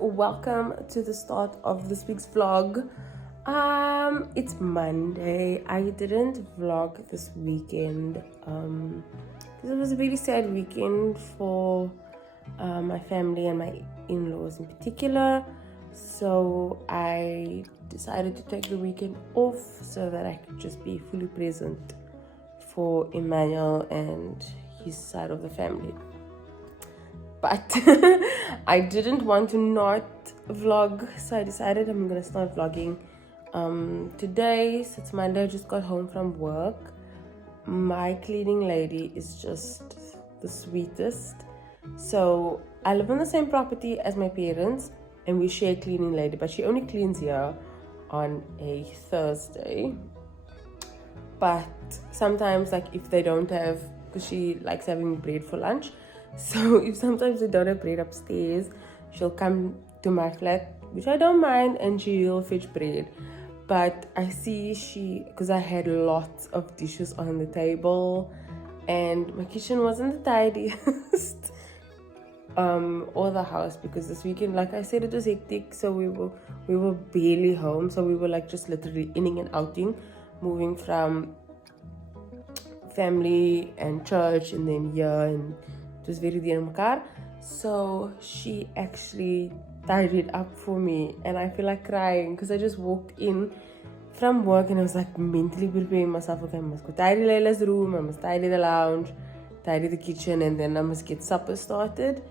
welcome to the start of this week's vlog. It's Monday. I didn't vlog this weekend because it was a very sad weekend for my family and my in-laws in particular. So I decided to take the weekend off so that I could just be fully present for Emmanuel and his side of the family. But I didn't want to not vlog, so I decided I'm gonna start vlogging today. So it's Monday. I just got home from work. My cleaning lady is just the sweetest. So I live on the same property as my parents and we share cleaning lady, but she only cleans here on a Thursday. But sometimes, like, if they don't have, because she likes having bread for lunch, so if sometimes they don't have bread upstairs, she'll come to my flat, which I don't mind, and she'll fetch bread. But I see because I had lots of dishes on the table and my kitchen wasn't the tidiest or the house, because this weekend, like I said, it was hectic. So we were barely home, so we were like just literally inning and outing, moving from family and church and then here, and it was very dear mekar. So she actually tidied up for me and I feel like crying because I just walked in from work and I was like mentally preparing myself. Okay, I must go tidy Layla's room, I must tidy the lounge, tidy the kitchen, and then I must get supper started.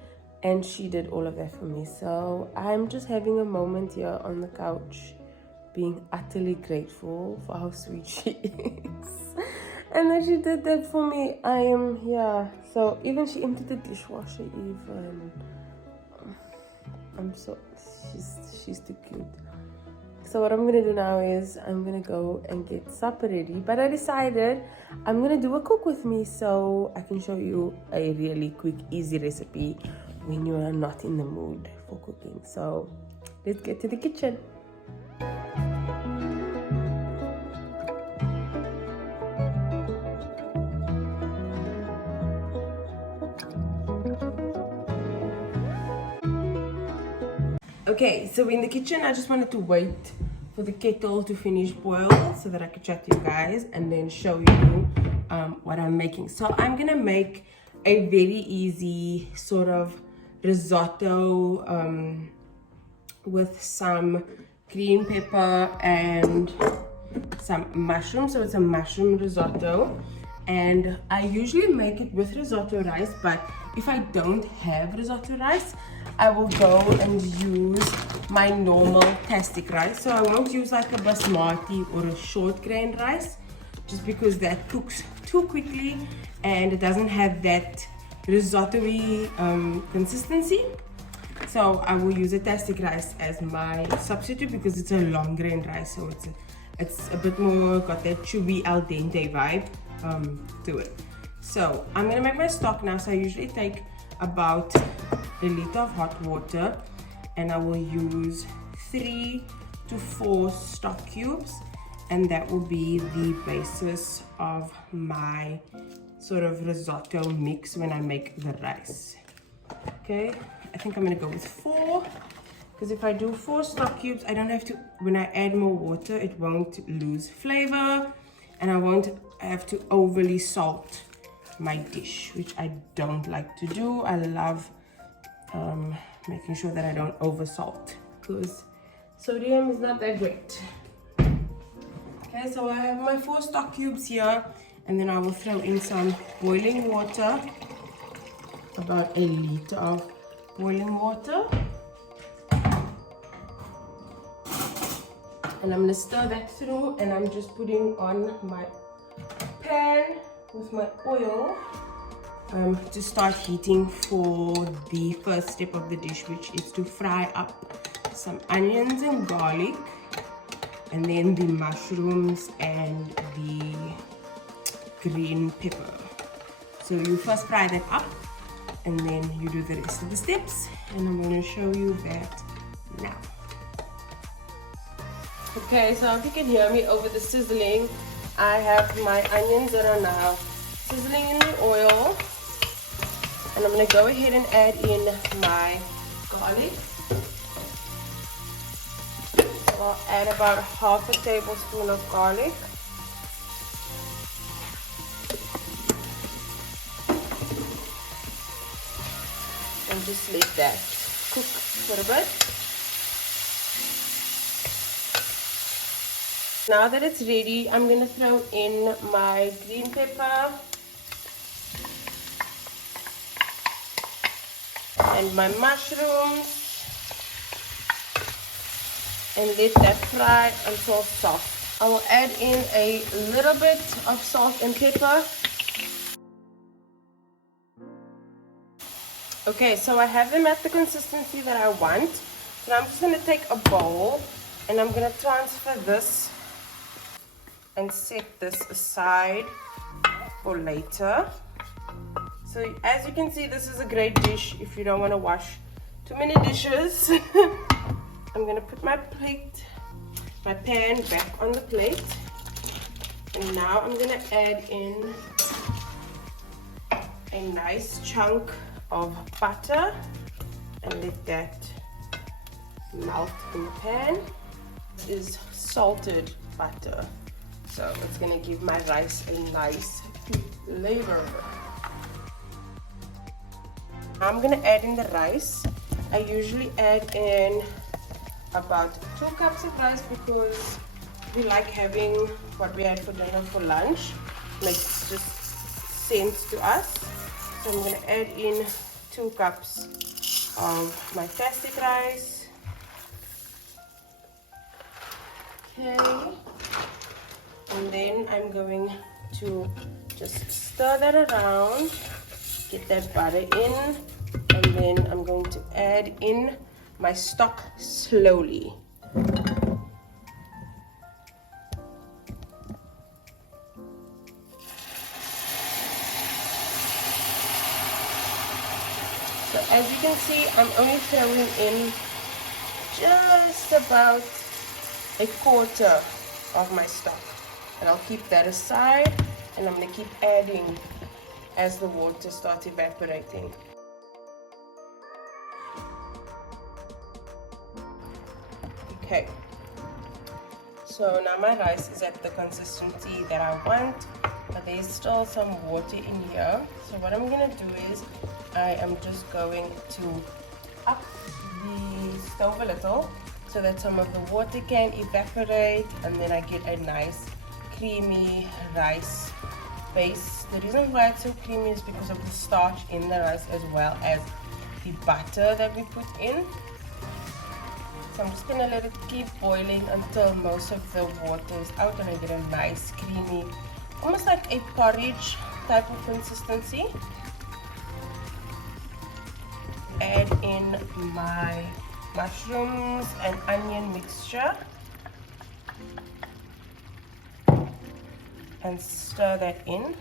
And she did all of that for me. So I'm just having a moment here on the couch, being utterly grateful for how sweet she is. And then she did that for me. I am here. So even she emptied the dishwasher even. She's too cute. So what I'm gonna do now is I'm gonna go and get supper ready. But I decided I'm gonna do a cook with me so I can show you a really quick, easy recipe when you are not in the mood for cooking. So let's get to the kitchen. Okay, so in the kitchen, I just wanted to wait for the kettle to finish boil so that I could chat to you guys and then show you what I'm making. So I'm gonna make a very easy sort of risotto with some green pepper and some mushrooms. So it's a mushroom risotto, and I usually make it with risotto rice, but if I don't have risotto rice, I will go and use my normal tastic rice. So I won't use like a basmati or a short grain rice, just because that cooks too quickly and it doesn't have that risotto-y consistency. So I will use a tastic rice as my substitute because it's a long grain rice, so it's a bit more got that chewy al dente vibe to it. So I'm gonna make my stock now. So I usually take about a liter of hot water and I will use 3 to 4 stock cubes, and that will be the basis of my sort of risotto mix when I make the rice. Okay, I think I'm gonna go with 4, because if I do 4 stock cubes, I don't have to, when I add more water, it won't lose flavor and I won't have to overly salt my dish, which I don't like to do. I love making sure that I don't over salt because sodium is not that great. Okay, so I have my 4 stock cubes here, and then I will throw in some boiling water, about a liter of boiling water, and I'm gonna stir that through, and I'm just putting on my pan with my oil to start heating for the first step of the dish, which is to fry up some onions and garlic, and then the mushrooms and the green pepper. So you first fry that up and then you do the rest of the steps, and I'm going to show you that now. Okay, so if you can hear me over the sizzling, I have my onions that are now sizzling in the oil, and I'm going to go ahead and add in my garlic. add about half a tablespoon of garlic. And just let that cook for a bit. Now that it's ready, I'm going to throw in my green pepper and my mushrooms and let that fry until soft. I will add in a little bit of salt and pepper. Okay, so I have them at the consistency that I want. So I'm just going to take a bowl and I'm going to transfer this and set this aside for later. So as you can see, this is a great dish if you don't want to wash too many dishes. I'm going to put my pan back on the plate. And now I'm going to add in a nice chunk of butter and let that melt in the pan. This is salted butter, so it's going to give my rice a nice flavor. I'm going to add in the rice. I usually add in about 2 cups of rice because we like having what we had for dinner for lunch. Makes just sense to us. So I'm going to add in 2 cups of my plastic rice. Okay. And then I'm going to just stir that around, get that butter in, and then I'm going to add in my stock slowly. So as you can see, I'm only throwing in just about a quarter of my stock. And I'll keep that aside, and I'm going to keep adding as the water starts evaporating. Okay, so now my rice is at the consistency that I want, but there's still some water in here. So what I'm going to do is I am just going to up the stove a little so that some of the water can evaporate, and then I get a nice creamy rice base. The reason why it's so creamy is because of the starch in the rice as well as the butter that we put in. So I'm just going to let it keep boiling until most of the water is out and I get a nice creamy, almost like a porridge type of consistency. Add in my mushrooms and onion mixture and stir that in.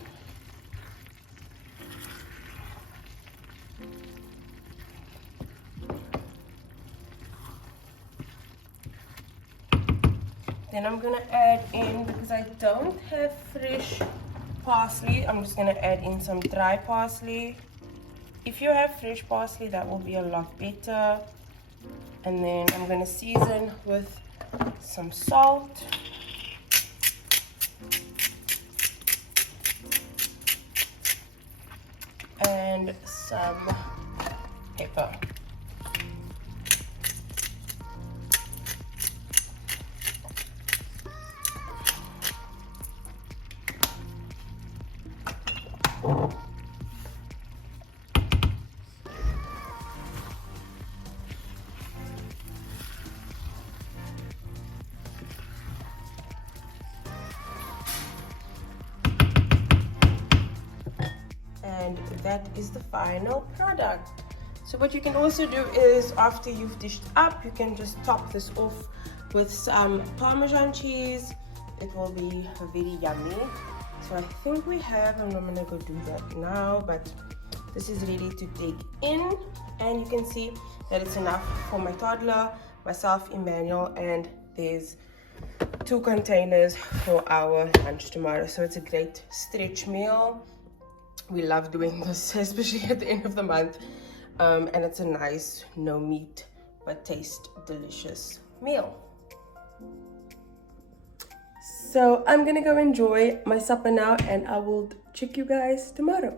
Then I'm going to add in, because I don't have fresh parsley, I'm just going to add in some dry parsley. If you have fresh parsley, that will be a lot better. And then I'm going to season with some salt. And some pepper. And that is the final product. So what you can also do is, after you've dished up, you can just top this off with some Parmesan cheese. It will be very yummy. So I think we have, and I'm gonna go do that now, but this is ready to take in, and you can see that it's enough for my toddler, myself, Emmanuel, and there's 2 containers for our lunch tomorrow. So it's a great stretch meal. We love doing this, especially at the end of the month, and it's a nice, no meat but taste delicious meal. So I'm gonna go enjoy my supper now, and I will check you guys tomorrow.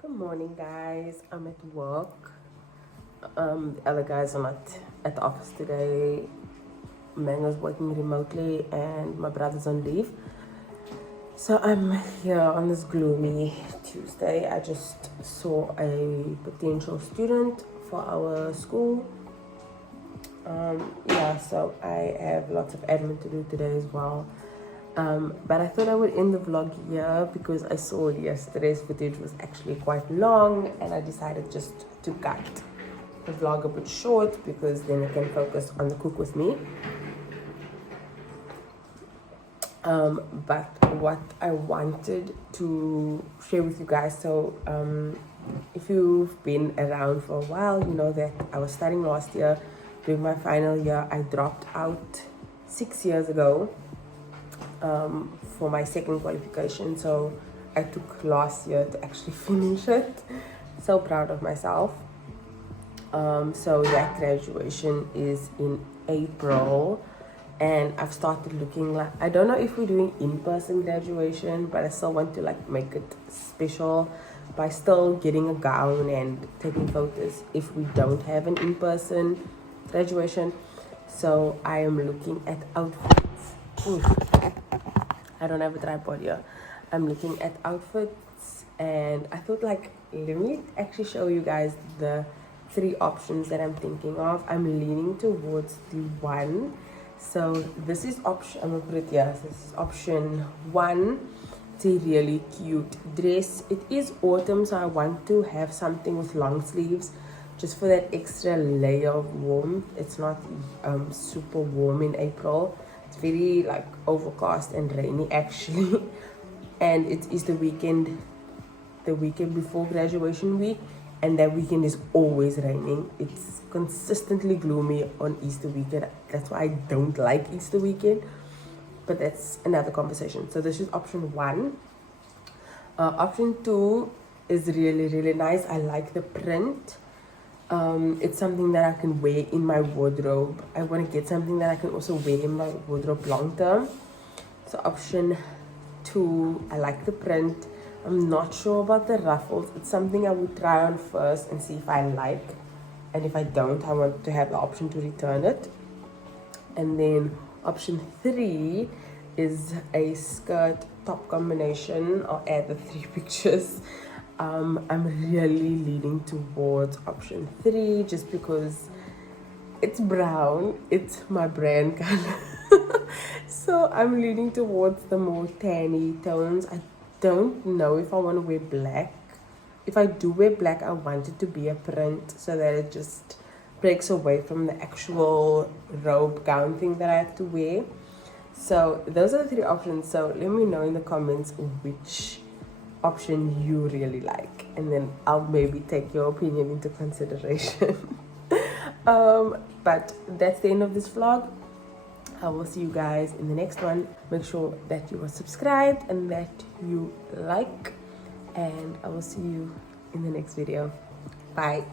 Good morning, guys. I'm at work. The other guys are not at the office today. Mango's working remotely and my brother's on leave. So I'm here on this gloomy Tuesday. I just saw a potential student for our school. Yeah, so I have lots of admin to do today as well. But I thought I would end the vlog here because I saw yesterday's footage was actually quite long, and I decided just to cut the vlog a bit short because then I can focus on the cook with me. But what I wanted to share with you guys, so if you've been around for a while, you know that I was studying last year. During my final year, I dropped out 6 years ago for my second qualification. So I took last year to actually finish it. So proud of myself. So that graduation is in April, and I've started looking like, I don't know if we're doing in-person graduation, but I still want to like make it special by still getting a gown and taking photos if we don't have an in-person graduation. So I am looking at outfits. Oof. I don't have a tripod here. I'm looking at outfits, and I thought like, let me actually show you guys the 3 options that I'm thinking of. I'm leaning towards the 1. So this is option, I'm gonna put it here. So this is option 1. It's a really cute dress. It is autumn, so I want to have something with long sleeves just for that extra layer of warmth. It's not super warm in April. It's very like overcast and rainy actually. And it is the weekend before graduation week, and that weekend is always raining. It's consistently gloomy on Easter weekend. That's why I don't like Easter weekend, but that's another conversation. So this is option 1. Option 2 is really nice. I like the print. It's something that I can wear in my wardrobe. I want to get something that I can also wear in my wardrobe long term. So option 2, I like the print. I'm not sure about the ruffles. It's something I would try on first and see if I like. And if I don't, I want to have the option to return it. And then option 3 is a skirt top combination. I'll add the 3 pictures. I'm really leaning towards option 3 just because it's brown. It's my brand color. So I'm leaning towards the more tanny tones. I don't know if I want to wear black. If I do wear black, I want it to be a print so that it just breaks away from the actual robe gown thing that I have to wear. So those are the 3 options. So let me know in the comments which option you really like, and then I'll maybe take your opinion into consideration. But that's the end of this vlog. I will see you guys in the next one. Make sure that you are subscribed and that you like, and I will see you in the next video. Bye.